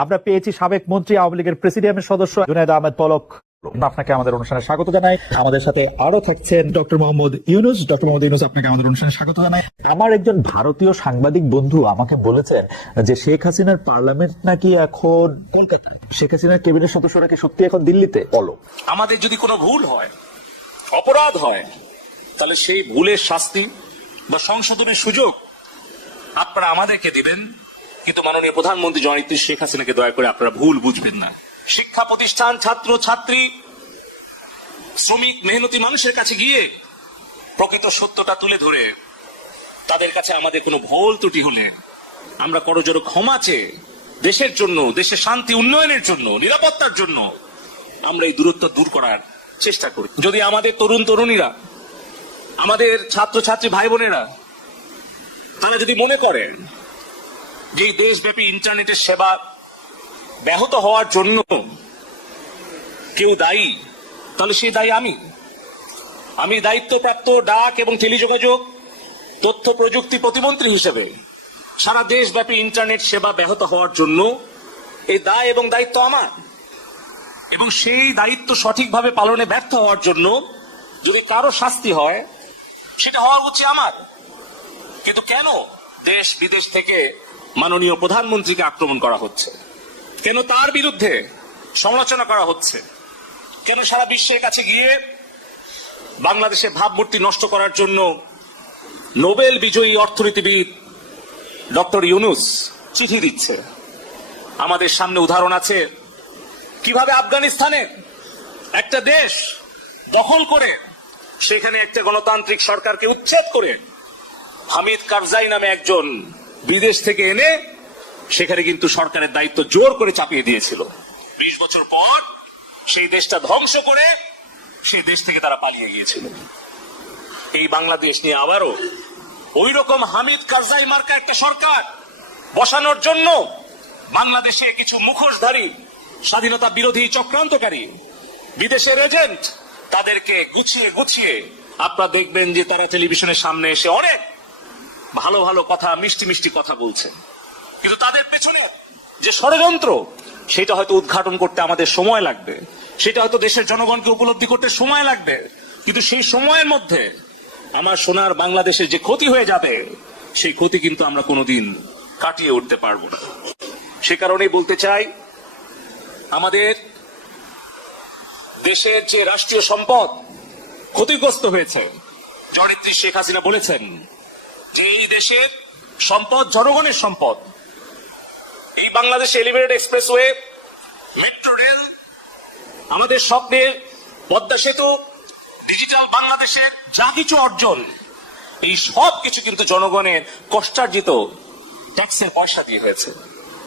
আমরা পেয়েছি সাবেক মন্ত্রী, আওয়ামী লীগের প্রেসিডিয়ামের সদস্য জুনায়েদ আহমেদ পলক। আপনাকে আমাদের অনুষ্ঠানে স্বাগত জানাই। আমাদের সাথে আরো থাকছেন ডক্টর মোহাম্মদ ইউনুস। ডক্টর মোহাম্মদ ইউনুস, আপনাকে আমাদের অনুষ্ঠানে স্বাগত জানাই। আমার একজন ভারতীয় সাংবাদিক বন্ধু আমাকে বলেছেন যে শেখ হাসিনার পার্লামেন্ট নাকি এখন কলকাতা, শেখ হাসিনার ক্যাবিনেট সদস্যরা কি সত্যি এখন দিল্লিতে? বলো। আমাদের যদি কোনো ভুল হয়, অপরাধ হয়, তাহলে সেই ভুলের শাস্তি বা সংশোধনের সুযোগ আপনারা আমাদেরকে দিবেন, কিন্তু মাননীয় প্রধানমন্ত্রী জননেত্রী শেখ হাসিনাকে দয়া করে আপনারা ভুল বুঝবেন না। শিক্ষা প্রতিষ্ঠান, ছাত্র ছাত্রী, শ্রমিক, মেহনতি মানুষের কাছে গিয়ে প্রকৃত সত্যটা তুলে ধরে তাদের কাছে আমাদের কোনো ভুল ত্রুটি হলে আমরা করজোড়ে ক্ষমা চেয়ে দেশের জন্য, দেশের শান্তি উন্নয়নের জন্য, নিরাপত্তার জন্য আমরা এই দূরত্ব দূর করার চেষ্টা করি। যদি আমাদের তরুণ তরুণীরা, আমাদের ছাত্রছাত্রী ভাই বোনেরা তারা যদি মনে করেন যে এই দেশব্যাপী ইন্টারনেটের সেবা ব্যাহত হওয়ার জন্য কেউ দায়ী, তাহলে সেই দায়ী আমি দায়িত্বপ্রাপ্ত ডাক এবং টেলিযোগাযোগ তথ্য প্রযুক্তি প্রতিমন্ত্রী হিসেবে সারা দেশব্যাপী ইন্টারনেট সেবা ব্যাহত হওয়ার জন্য এই দায় এবং দায়িত্ব আমার, এবং সেই দায়িত্ব সঠিকভাবে পালনে ব্যর্থ হওয়ার জন্য যদি কারো শাস্তি হয় সেটা হওয়া উচিত আমার। কিন্তু কেন দেশ বিদেশ থেকে মাননীয় প্রধানমন্ত্রীকে আক্রমণ করা হচ্ছে? কেন তার বিরুদ্ধে সমালোচনা করা হচ্ছে? কেন সারা বিশ্বের কাছে গিয়ে বাংলাদেশের ভাবমূর্তি নষ্ট করার জন্য নোবেল বিজয়ী অর্থনীতিবিদ ডক্টর ইউনুস চিঠি দিচ্ছে? আমাদের সামনে উদাহরণ আছে কিভাবে আফগানিস্তানে একটা দেশ দখল করে সেখানে একটা গণতান্ত্রিক সরকারকে উচ্ছেদ করে হামিদ কারজাই নামে একজন বিদেশ থেকে এনে সেখানে কিন্তু সরকারের দায়িত্ব জোর করে চাপিয়ে দিয়েছিল। 20 বছর পর সেই দেশটা ধ্বংস করে সেই দেশ থেকে তারা পালিয়ে গিয়েছিল। এই বাংলাদেশ নিয়ে আবারও ওই রকম হামিদ কারজাই মার্কা একটা সরকার বসানোর জন্য বাংলাদেশে কিছু মুখোশধারী স্বাধীনতা বিরোধী চক্রান্তকারী বিদেশের এজেন্ট তাদেরকে গুছিয়ে গুছিয়ে আপনারা দেখবেন যে তারা টেলিভিশনের সামনে এসে অনেক ভালো ভালো কথা, মিষ্টি মিষ্টি কথা বলছে, কিন্তু তাদের পেছনে যে ষড়যন্ত্র সেটা হয়তো উদ্ঘাটন করতে আমাদের সময় লাগবে, সেটা হয়তো দেশের জনগণকে উপলব্ধি করতে সময় লাগবে, কিন্তু সেই সময়ের মধ্যে আমার সোনার বাংলাদেশের যে ক্ষতি হয়ে যাবে সেই ক্ষতি কিন্তু আমরা কোনোদিন কাটিয়ে উঠতে পারবো না। সে কারণেই বলতে চাই, আমাদের দেশের যে রাষ্ট্রীয় সম্পদ ক্ষতিগ্রস্ত হয়েছে, জননেত্রী শেখ হাসিনা বলেছেন যে এই দেশের সম্পদ জনগণের সম্পদ। এই বাংলাদেশে এলিভেটেড এক্সপ্রেসওয়ে, মেট্রো রেল, আমাদের স্বপ্নের পদ্মা সেতু, ডিজিটাল বাংলাদেশের যা কিছু অর্জন, এই সব কিছু কিন্তু জনগণের কষ্টার্জিত ট্যাক্সের পয়সা দিয়ে হয়েছে।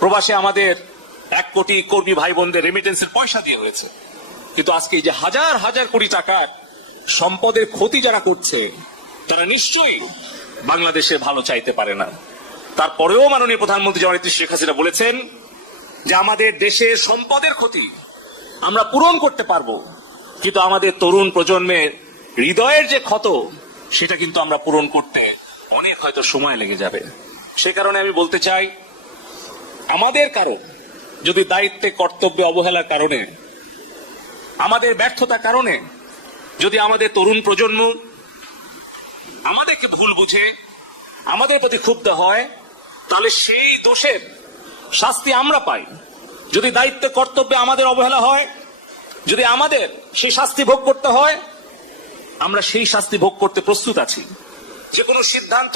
প্রবাসে আমাদের 1 কোটি কর্মী ভাই বোনদের রেমিটেন্সের পয়সা দিয়ে হয়েছে। কিন্তু আজকে এই যে হাজার হাজার কোটি টাকার সম্পদের ক্ষতি যারা করছে তারা নিশ্চয়ই বাংলাদেশে ভালো চাইতে পারে না। তারপরেও মাননীয় প্রধানমন্ত্রী জননেত্রী শেখ হাসিনা বলেছেন যে আমাদের দেশের সম্পদের ক্ষতি আমরা পূরণ করতে পারবো, কিন্তু আমাদের তরুণ প্রজন্মের হৃদয়ের যে ক্ষত সেটা কিন্তু আমরা পূরণ করতে অনেক হয়তো সময় লেগে যাবে। সে কারণে আমি বলতে চাই, আমাদের কারো যদি দায়িত্বে কর্তব্যে অবহেলার কারণে, আমাদের ব্যর্থতার কারণে যদি আমাদের তরুণ প্রজন্ম আমাদেরকে ভুল বুঝে আমাদের প্রতি ক্ষুব্ধ হয়, তাহলে সেই দোষের শাস্তি আমরা পাই। যদি দায়িত্ব কর্তব্যে আমাদের অবহেলা হয়, যদি আমাদের সেই শাস্তি ভোগ করতে হয়, আমরা সেই শাস্তি ভোগ করতে প্রস্তুত আছি। যে কোনো সিদ্ধান্ত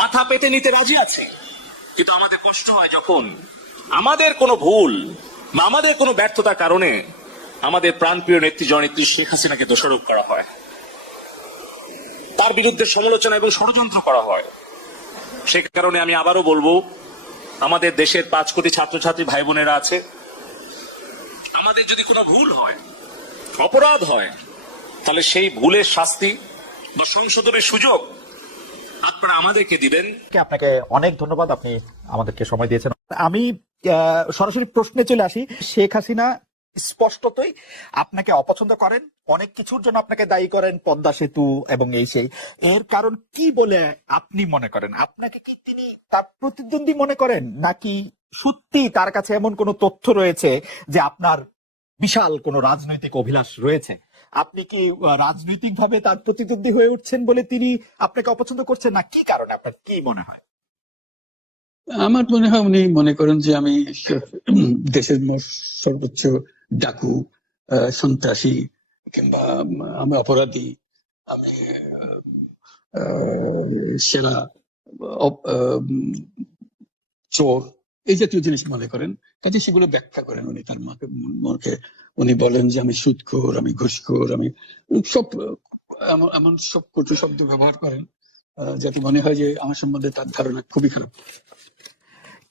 মাথা পেতে নিতে রাজি আছি, কিন্তু আমাদের কষ্ট হয় যখন আমাদের কোনো ভুল বা আমাদের কোনো ব্যর্থতার কারণে আমাদের প্রাণপ্রিয় নেত্রী জননেত্রী শেখ হাসিনাকে দোষারোপ করা হয়, তার বিরুদ্ধে সমালোচনা এবং ষড়যন্ত্র করা হয়। সে কারণে আমি আবারও বলবো, আমাদের দেশের 5 কোটি ছাত্রছাত্রী ভাই বোনেরা আছে, আমাদের যদি কোনো ভুল হয়, অপরাধ হয়, তাহলে সেই ভুলের শাস্তি বা সংশোধনের সুযোগ আপনারা আমাদেরকে দিবেন। আপনাকে অনেক ধন্যবাদ, আপনি আমাদেরকে সময় দিয়েছেন। আমি সরাসরি প্রশ্নে চলে আসি। শেখ হাসিনা স্পষ্টতই আপনাকে অপছন্দ করেন, অনেক কিছুর জন্য আপনাকে দায়ী করেন, পদ্মা সেতু এবং এই সেই। এর কারণ কি বলে আপনি মনে করেন? আপনাকে কি তিনি তার প্রতিদ্বন্দ্বী মনে করেন, নাকি সত্যি তার কাছে এমন কোনো তথ্য রয়েছে যে আপনার বিশাল কোনো রাজনৈতিক অভিলাষ রয়েছে, আপনি কি রাজনৈতিকভাবে তার প্রতিদ্বন্দ্বী হয়ে উঠছেন বলে তিনি আপনাকে অপছন্দ করছেন, না কি কারণে, আপনার কি মনে হয়? আমার মনে হয় উনি মনে করেন যে আমি দেশের সর্বোচ্চ ডাকু, সন্ত্রাসী, কিংবা আমি অপরাধী, আমি সেরা চোর, এই জাতীয় জিনিস মনে করেন। কাজে সেগুলো ব্যাখ্যা করেন উনি তার মুখে। উনি বলেন যে আমি সুদখোর, আমি ঘুষখোর, আমি সব এমন সব কটু শব্দ ব্যবহার করেন যাতে মনে হয় যে আমার সম্বন্ধে তার ধারণা খুবই খারাপ।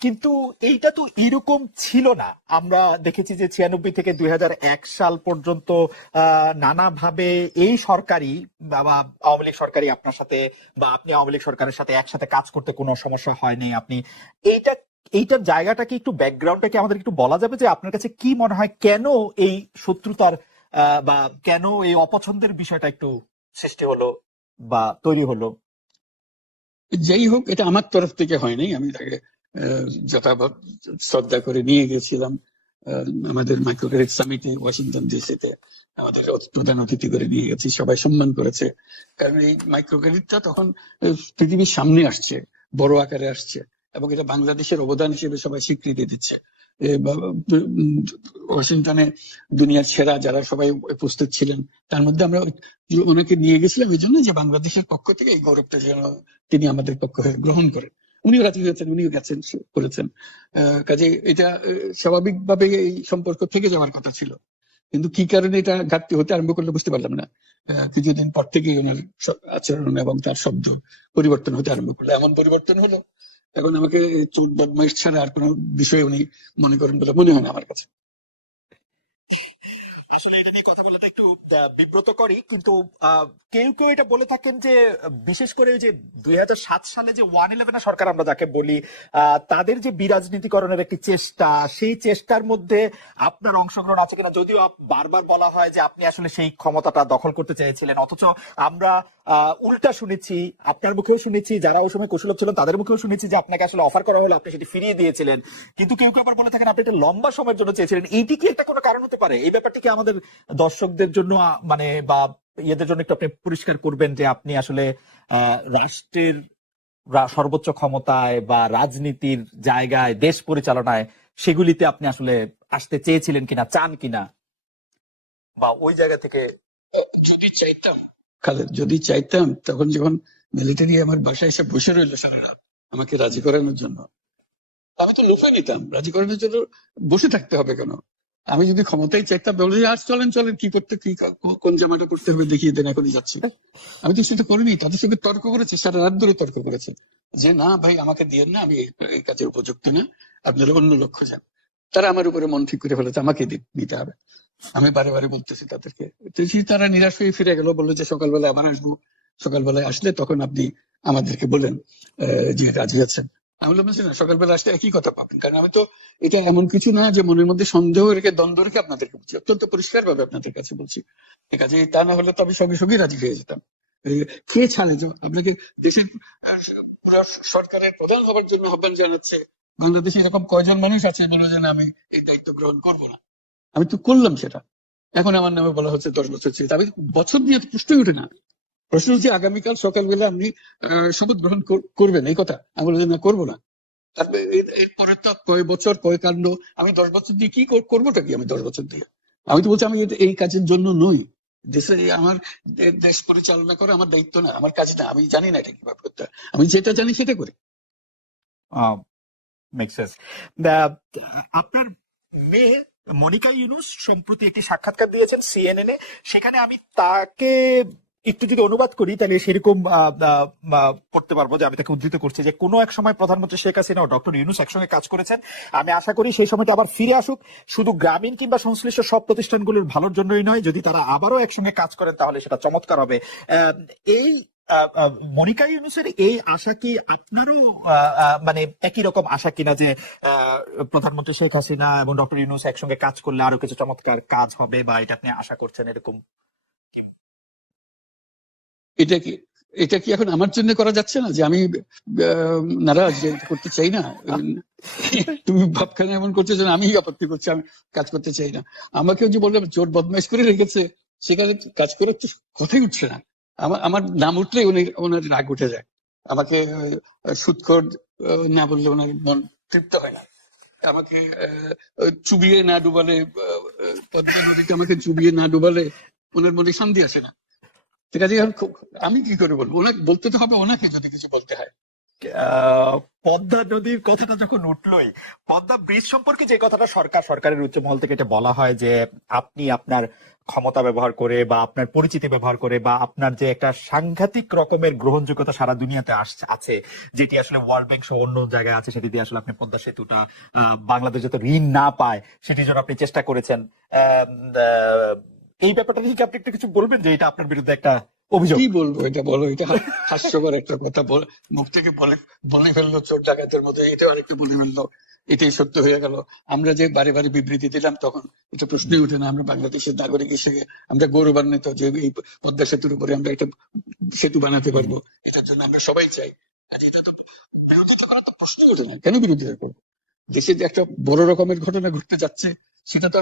কিন্তু এইটা তো এরকম ছিল না। আমরা দেখেছি যে 96 থেকে 2001 সাল পর্যন্ত নানাভাবে এই সরকারি বা আওয়ামী লীগ সরকারি আপনার সাথে, বা আপনি আওয়ামী লীগ সরকারের সাথে একসাথে কাজ করতে কোনো সমস্যা হয়নি। আপনি এইটার জায়গাটাকে একটু, ব্যাকগ্রাউন্ডটাকে আমাদের একটু বলা যাবে যে আপনার কাছে কি মনে হয় কেন এই শত্রুতার বা কেন এই অপছন্দের বিষয়টা একটু সৃষ্টি হলো বা তৈরি হলো? যাই হোক, এটা আমার তরফ থেকে হয়নি। আমি তাকে যথাযথ শ্রদ্ধা করে নিয়ে গেছিলাম আমাদের মাইক্রো ক্রেডিট সামিটে ওয়াশিংটন ডিসিতে। আমাদের প্রধান অতিথি করে নিয়ে গেছি, সবাই সম্মান করেছে। কারণ এই মাইক্রো ক্রেডিটটা তখন পৃথিবীর সামনে আসছে, বড় আকারে আসছে, এবং এটা বাংলাদেশের অবদান হিসেবে সবাই স্বীকৃতি দিচ্ছে। ওয়াশিংটনে দুনিয়ার সেরা যারা সবাই উপস্থিত ছিলেন, তার মধ্যে আমরা ওনাকে নিয়ে গেছিলাম এই জন্য যে বাংলাদেশের পক্ষ থেকে এই গৌরবটা যেন তিনি আমাদের পক্ষ হয়ে গ্রহণ করেন। উনিও রাজি হয়েছেন, উনিও গেছেন, করেছেন। কাজে এটা স্বাভাবিকভাবে এই সম্পর্ক থেকে যাওয়ার কথা ছিল। কিন্তু কি কারণে এটা ঘাটতি হতে আরম্ভ করলে বুঝতে পারলাম না। কিছুদিন পর থেকেই ওনার আচরণ এবং তার শব্দ পরিবর্তন হতে আরম্ভ করলো। এমন পরিবর্তন হলো এখন আমাকে চোট বদমাইশ ছাড়া আর কোনো বিষয় উনি মনে করেন বলে মনে হয় না আমার কাছে। আসলে এটা নিয়ে কথা বলাটা একটু বিব্রতকরই, কিন্তু কেউ কেউ এটা বলে থাকেন যে বিশেষ করে যে 2007 সালে যে 111 সরকার আমরা যাকে বলি, তাদের যে বিরাজনীতিকরণের একটি চেষ্টা, সেই চেষ্টার মধ্যে আপনার অংশগ্রহণ আছে কিনা? যদিও বারবার বলা হয় যে আপনি আসলে সেই ক্ষমতাটা দখল করতে চেয়েছিলেন, অথচ আমরা উল্টা শুনেছি, আপনার মুখেও শুনেছি, যারা ওই সময় কুশলভ ছিলেন তাদের মুখেও শুনেছি যে আপনাকে আসলে অফার করা হলো, আপনি সেটি ফিরিয়ে দিয়েছিলেন। কিন্তু কেউ কেউ আবার বলে থাকেন আপনি একটা লম্বা সময়ের জন্য চেয়েছিলেন। এইটি কি একটা কোনো কারণ হতে পারে? এই ব্যাপারটি কি আমাদের দর্শকদের জন্য মানে বা ইয়েদের জন্য একটু আপনি পরিষ্কার করবেন যে আপনি আসলে রাষ্ট্রের সর্বোচ্চ ক্ষমতায় বা রাজনীতির জায়গায়, দেশ পরিচালনায়, সেগুলিতে আপনি আসলে আসতে চেয়েছিলেন কিনা, চান কিনা, বা ওই জায়গা থেকে? যদি চাইতাম খালেদ, যদি চাইতাম, তখন যখন মিলিটারি আমার বাসায় এসে বসে রইলো সারা রাত আমাকে রাজি করানোর জন্য, আমি তো লুফে নিতাম। রাজি করানোর জন্য বসে থাকতে হবে কেন? আমি যদি ক্ষমতায় চাইতাম বলে আজ চলেন চলেন, কি করতে, কি কোন জামাটা করতে হবে দেখিয়ে দেন, এখনই যাচ্ছি। আমি তো সেটা করিনি। তাদের সঙ্গে তর্ক করেছে, সারা রাত ধরে তর্ক করেছে যে না ভাই আমাকে দিয়েন না, আমি এই কাজের উপযুক্ত না, আপনারা অন্য লক্ষ্য যান। তারা আমার উপরে মন ঠিক করে ফেলেছে আমাকে নিতে হবে। আমি বারে বারে বলতেছি তাদেরকে, তারা নিরাশ হয়ে ফিরে গেল, বললো যে সকালবেলা আবার আসবো, সকালবেলায় আসলে তখন আপনি আমাদেরকে বলেন যে রাজি আছেন। আমি বললাম না, সকালবেলা আসলে একই কথা পাবেন। কারণ আমি তো, এটা এমন কিছু না যে মনের মধ্যে সন্দেহ রেখে, দ্বন্দ্ব রেখে আপনাদেরকে বলছি, অত্যন্ত পরিষ্কার ভাবে আপনাদের কাছে বলছি। কাজে তা না হলে তো আমি সঙ্গে সঙ্গে রাজি হয়ে যেতাম। কে ছাড়ে যে আপনাকে দেশের পুরো সরকারের প্রধান হবার জন্য আহ্বান জানাচ্ছে, বাংলাদেশে এরকম কয়জন মানুষ আছে বলে যে আমি এই দায়িত্ব গ্রহণ করবো না? আমি তো করলাম সেটা। এখন আমার নামে বলা হচ্ছে 10 বছর ছিল। আমি বছর নিয়ে প্রশ্নই উঠে না। প্রশ্ন হচ্ছে আগামীকাল সকালবেলা আপনি শপথ গ্রহণ করবেন, এই কথা। আমি বললাম না, করবো না। তারপরে এরপরে তো কয় বছর, কয় কাণ্ড। আমি 10 বছর দিয়ে কি করবোটা কি? আমি 10 বছর দিয়ে, আমি তো বলছি আমি এই কাজের জন্য নই। দেশে আমার দেশ পরিচালনা করা আমার দায়িত্ব না, আমার কাজ না। আমি জানি না এটা কিভাবে করতে হয়। আমি যেটা জানি সেটা করি। Make sense. আপনার মেয়ে মনিকা ইউনুস সম্প্রতি একটি সাক্ষাৎকার দিয়েছেন সিএনএন এ। সেখানে আমি তাকে একটু যদি অনুবাদ করি তাহলে সেরকম পড়তে পারবো যে আমি তাকে উদ্ধৃত করছি যে কোনো এক সময় প্রধানমন্ত্রী শেখ হাসিনা ও ডক্টর ইউনুস একসঙ্গে কাজ করেছেন। আমি আশা করি সেই সময়টা আবার ফিরে আসুক, শুধু গ্রামীণ কিংবা সংশ্লিষ্ট সব প্রতিষ্ঠানগুলির ভালোর জন্যই নয়। যদি তারা আবারও একসঙ্গে কাজ করেন তাহলে সেটা চমৎকার হবে। এই মনিকা ইউনুসের এই আশা কি আপনারও মানে একই রকম আশা কিনা যে প্রধানমন্ত্রী শেখ হাসিনা এবং ডক্টর ইউনুস একসঙ্গে কাজ করলে আরো কিছু চমৎকার কাজ হবে, বা এটা আপনি আশা করছেন এরকম? এটা কি এটা কি এখন আমার জন্য করা যাচ্ছে না যে আমি নারাজ, যে এটা করতে চাই না? তুমি ভাবখানে এমন করছো যেন আমি আপত্তি করছি, আমি কাজ করতে চাই না। আমাকেও যে বললাম চোর বদমাইশ করে রেখেছে, সেখানে কাজ করে তো কথাই উঠছে না। আমার নাম উঠলেই ওনার রাগ উঠে যায়। আমাকে সুৎখোর না বললে ওনার মন তৃপ্ত হয় না। আমাকে চুবিয়ে না ডুবালে, পদ্মা নদীতে আমাকে চুবিয়ে না ডুবালে ওনার মনে শান্তি আসে না। ঠিক আছে, আমি কি করে বলবো? ওনাকে বলতে তো হবে, ওনাকে যদি কিছু বলতে হয়। পদ্মা নদীর কথাটা যখন উঠলোই, পদ্মা ব্রিজ সম্পর্কে যে কথাটা সরকারের উচ্চ মহল থেকে এটা বলা হয় যে আপনি আপনার ক্ষমতা ব্যবহার করে বা আপনার পরিচিতি ব্যবহার করে বা আপনার যে একটা সাংঘাতিক রকমের গ্রহণযোগ্যতা সারা দুনিয়াতে আছে, যেটি আসলে ওয়ার্ল্ড ব্যাংক সহ অন্য জায়গায় আছে, সেটি দিয়ে আসলে আপনি পদ্মা সেতুটা বাংলাদেশ যাতে ঋণ না পায় সেটির জন্য আপনি চেষ্টা করেছেন। এই ব্যাপারটা নিয়ে কি আপনি একটু কিছু বলবেন, যে এটা আপনার বিরুদ্ধে একটা অভিযোগ? কি বলবো, এটা বলো, এটা হাস্যকর একটা কথা। মুখ থেকে বলে ফেললো চোর ডাকাতের মতো, এটা আরেকটা বলে ফেললো, এটাই সত্য হয়ে গেল। আমরা যে বারে বারে বিবৃতি দিলাম তখন এটা প্রশ্নই ওঠে না। আমরা বাংলাদেশের নাগরিক হিসেবে আমরা গৌরবান্বিত যে এই পদ্মা সেতুর উপরে আমরা একটা সেতু বানাতে পারবো, এটার জন্য আমরা সবাই চাই। আর এটা তো বিরোধিতা করার তো প্রশ্নই ওঠে না, কেন বিরোধিতা করবো? দেশে যে একটা বড় রকমের ঘটনা ঘটতে যাচ্ছে, সেটা তো